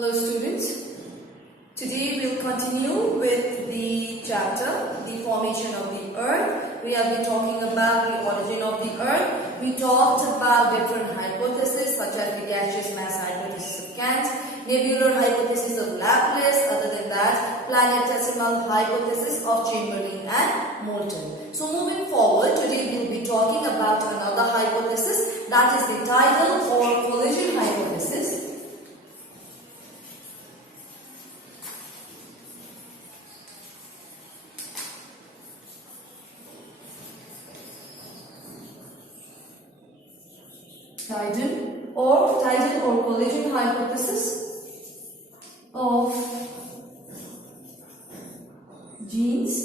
Hello students, today we will continue with the chapter, the formation of the earth. We have been talking about the origin of the earth. We talked about different hypotheses such as the gaseous mass hypothesis of Kant, nebular hypothesis of Laplace, other than that, planetesimal hypothesis of Chamberlain and Moulton. So moving forward, today we will be talking about another hypothesis, that is the tidal or collision hypothesis. Tidal or collision hypothesis of genes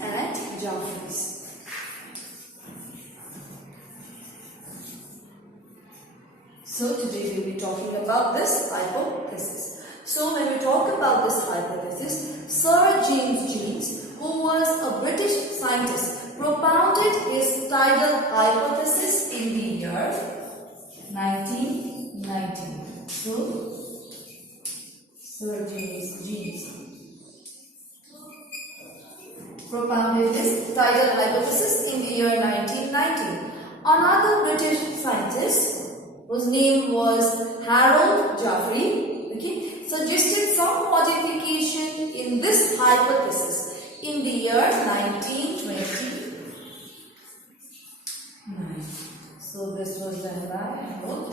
and Jeffreys. So today we will be talking about this hypothesis. So when we talk about this hypothesis, Sir James Jeans, who was a British scientist, propounded his tidal hypothesis in the year 1990. So, Sir James Jeans propounded his tidal hypothesis in the year 1990. Another British scientist, whose name was Harold Jeffrey, suggested some modification in this hypothesis in the year 1929. So this was done by Harold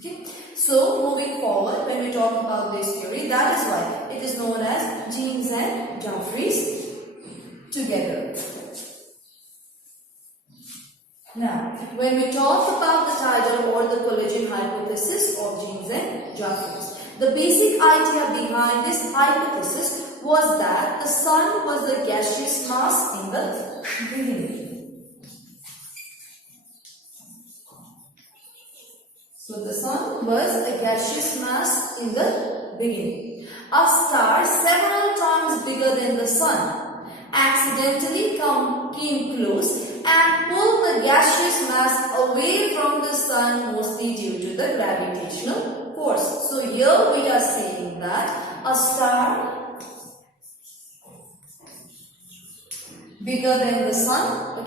Jeffrey. So moving forward, when we talk about this theory, that is why it is known as Jeans and Jeffreys together. Now, when we talk about the tidal or the collision hypothesis of Jeans and Jeffreys, the basic idea behind this hypothesis was that the sun was a gaseous mass in the beginning. So the sun was a gaseous mass in the beginning. A star several times bigger than the sun accidentally came close and pulled the gaseous mass away from the sun, mostly due to the gravitational force. So here we are saying that a star bigger than the sun,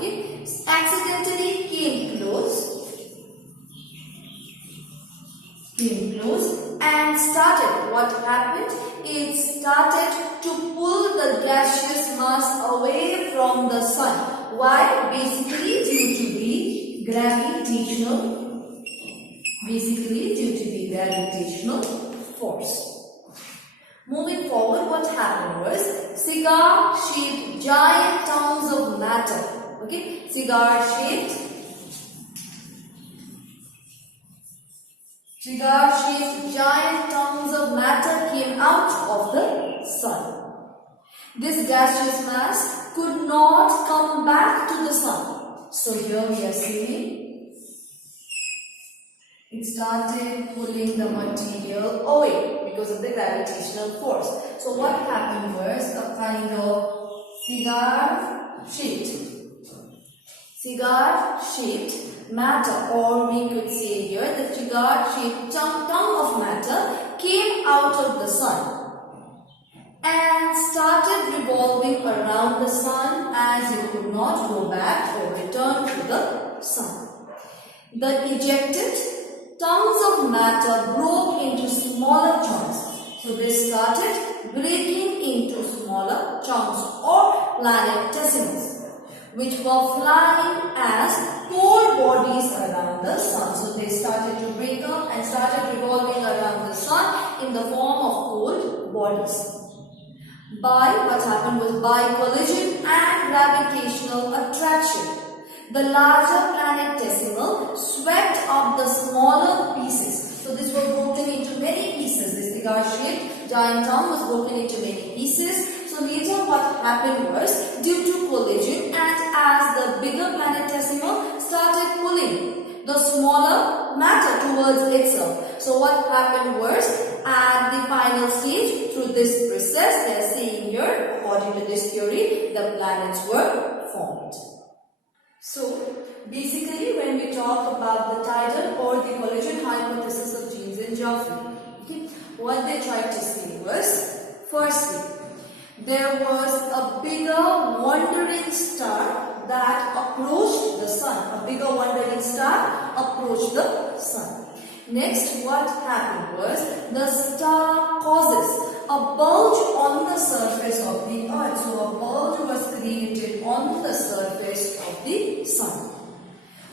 accidentally came close and started, what happened? It started to pull the gaseous mass away from the sun. Why? Basically due to the gravitational force. Moving forward, what happened was cigar-shaped giant tongues of matter. Cigar-shaped giant tongues of matter came out of the sun. This gaseous mass could not come back to the sun. So here we are seeing it started pulling the material away because of the gravitational force. So what happened was a kind of cigar-shaped matter, or we could say here the cigar-shaped tongue of matter came out of the sun and started revolving around the sun as it could not go back or return to the sun. The ejected tongues of matter broke into smaller chunks. So they started breaking into smaller chunks or planetesimals, which were flying as cold bodies around the sun. So they started to break up and started revolving around the sun in the form of cold bodies. What happened was by collision and gravitational attraction, the larger planetesimal swept up the smaller pieces. So this was broken into many pieces. This cigar-shaped giant tongue was broken into many pieces. So later what happened was, due to collision and as the bigger planetesimal started pulling the smaller matter towards itself. So what happened was, at the final stage, through this process, they are saying here, according to this theory, the planets were formed. So basically talk about the tidal or the collision hypothesis of James and Joffrey. Okay. What they tried to say was, firstly, there was a bigger wandering star that approached the sun. A bigger wandering star approached the sun. Next, what happened was the star causes a bulge on the surface of the earth. So a bulge was created on the surface of the sun.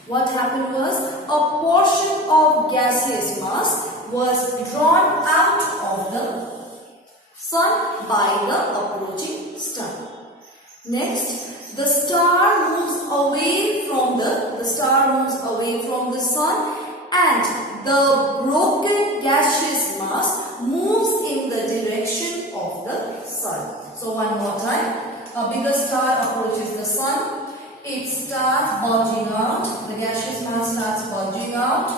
What happened was a portion of gaseous mass was drawn out of the sun by the approaching star. Next, the star moves away from the sun, and the broken gaseous mass moves in the direction of the sun. So one more time, a bigger star approaches the sun, it starts bulging out, the gaseous mass starts bulging out.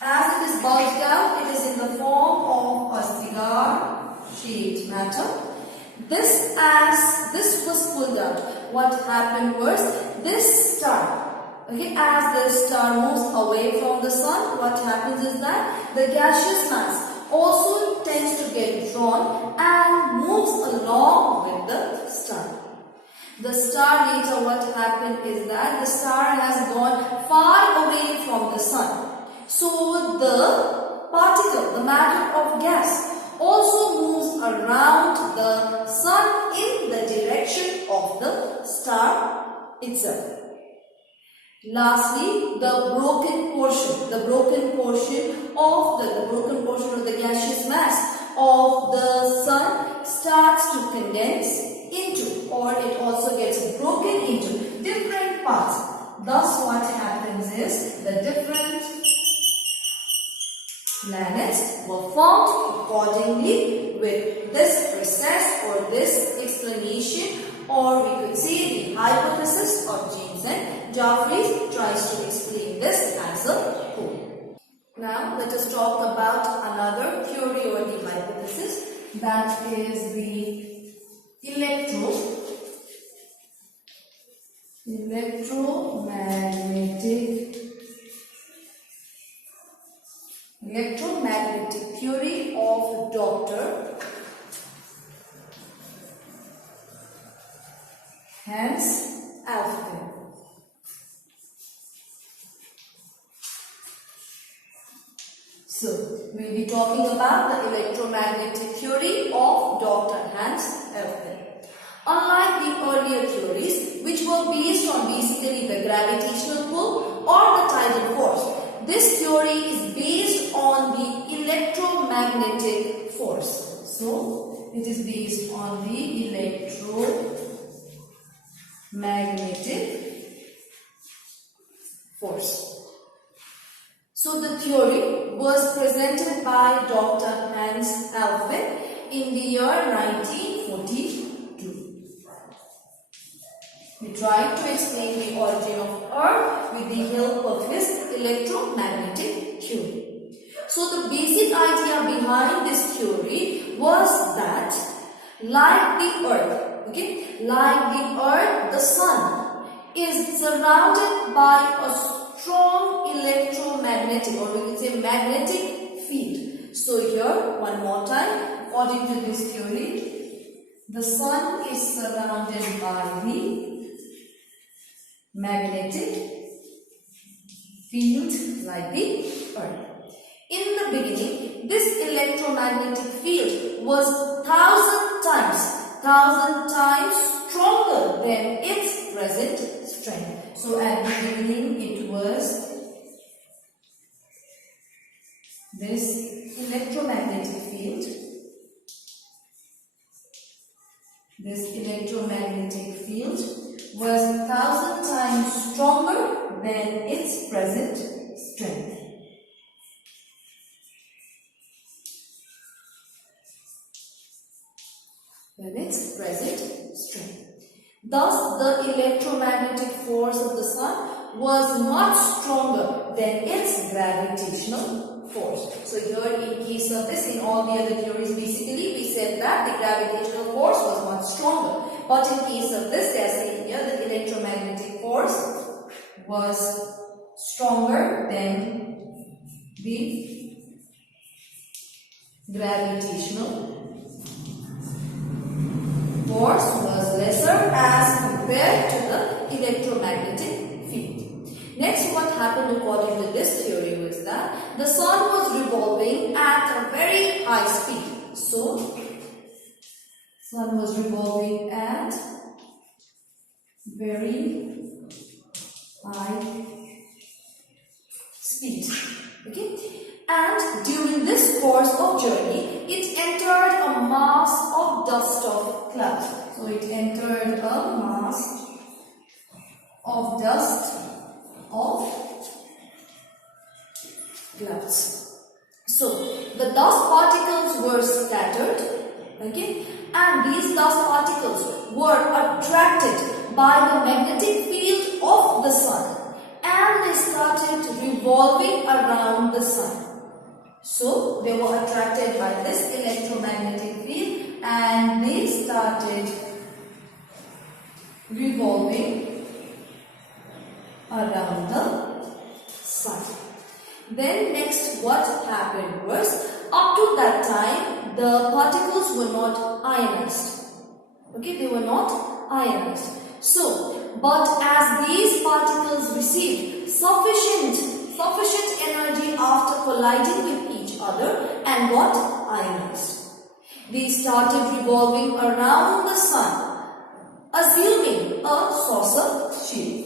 As it is bulged out, it is in the form of a cigar-shaped matter. This was pulled out. What happened was this star, as the star moves away from the sun, what happens is that the gaseous mass also tends to get drawn and moves along with the star. The star later, what happened is that the star has gone far away from the sun. So the particle, the matter of gas, also moves around the sun in the direction of the star itself. Lastly, the broken portion of the gaseous mass of the sun starts to condense into, or it also gets broken into different parts. Thus, what happens is the different planets were formed accordingly with this process or this explanation, or we could say the hypothesis of James and Joffrey tries to explain this as a whole. Now let us talk about another theory or the hypothesis, that is the electromagnetic theory of Dr. Hans Alfvén. So, we'll be talking about the electromagnetic theory of Dr. Hans Alfvén. Unlike the earlier theories, which were based on basically the gravitational pull or the tidal force, this theory is based on the electromagnetic force. So, it is based on the electromagnetic force. So, the theory was presented by Dr. Hans Alfvén in the year 1942. He tried to explain the origin of Earth with the help of his electromagnetic theory. So the basic idea behind this theory was that like the Earth, the Sun is surrounded by a strong electromagnetic, or we can say magnetic field. So here, one more time, according to this theory, the Sun is surrounded by the magnetic field like the Earth. In the beginning, this electromagnetic field was 1,000 times stronger than its present strength. So at the beginning it was this electromagnetic field. This electromagnetic field was 1,000 times stronger than its present strength. Thus, the electromagnetic force of the Sun was much stronger than its gravitational force. So here, in case of this, in all the other theories, basically we said that the gravitational force was much stronger. But in case of this, they are saying here the electromagnetic force was stronger than the gravitational force, was lesser as compared to the electromagnetic field. Next, what happened according to this theory was that the sun was revolving at a very high speed. So, sun was revolving at very high speed. Okay? And during this course of journey, it entered a mass of dust of clouds. So, it entered a mass of dust of clouds. So, the dust particles were scattered, okay, and these dust particles were attracted by the magnetic field of the sun, and they started revolving around the sun. So, they were attracted by this electromagnetic field and they started revolving around the sun. Then next, what happened was, up to that time, the particles were not ionized. Okay, they were not ionized. So, but as these particles received sufficient energy after colliding with each other and got ionized, they started revolving around the sun, assuming a saucer shape.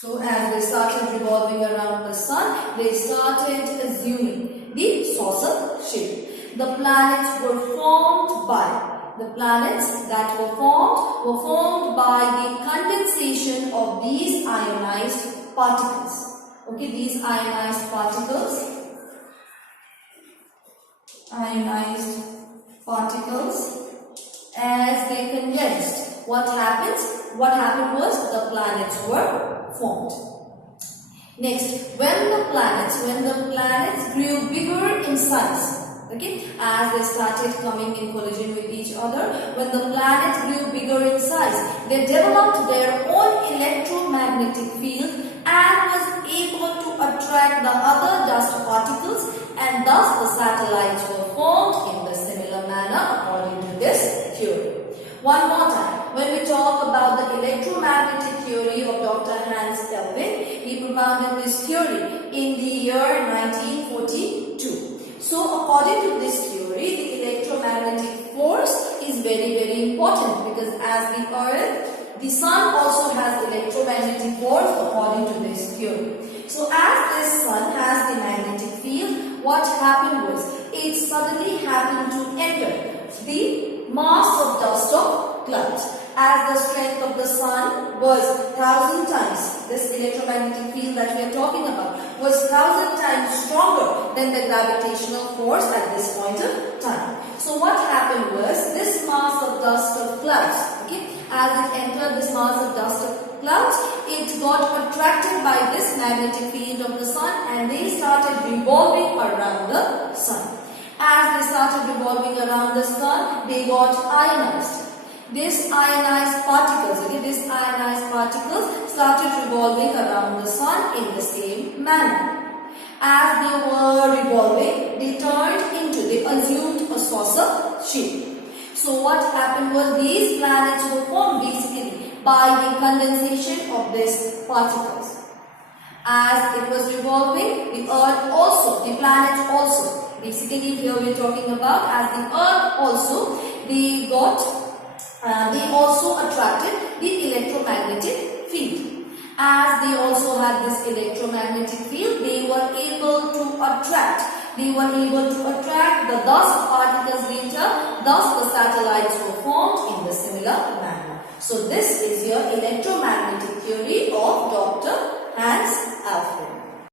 So, as they started revolving around the sun, they started assuming the saucer shape. The planets were formed by the planets that were formed by the condensation of these ionized particles. Okay, these ionized particles as they condensed. What happened was the planets were formed. Next, when the planets grew bigger in size, okay, as they started coming in collision with each other, when the planets grew bigger in size, they developed their own electromagnetic field and was able to attract the other dust particles, and thus the satellites were formed in the similar manner according to this theory. One more time, when we talk about the electromagnetic theory of Dr. Hans Kelvin, he propounded this theory in the year 1942. So, according to this theory, the electromagnetic force is very important, because as the earth, the sun also has electromagnetic force according to this theory. So, as this sun has the magnetic field, what happened was, it suddenly happened to enter the mass of dust of clouds. As the strength of the sun was 1,000 times, this electromagnetic field that we are talking about was 1,000 times stronger than the gravitational force at this point of time. So what happened was, this mass of dust of clouds, okay, as it entered this mass of dust of clouds, it got attracted by this magnetic field of the sun and they started revolving around the sun. As they started revolving around the sun, they got ionized. These ionized particles started revolving around the sun in the same manner. As they were revolving, they assumed a saucer shape. So what happened was, these planets were formed basically by the condensation of these particles. As it was revolving, the planets also, basically here we are talking about, as the earth also, they also attracted the electromagnetic field. As they also had this electromagnetic field, they were able to attract the dust particles later, thus the satellites were formed in the similar manner. So this is your electromagnetic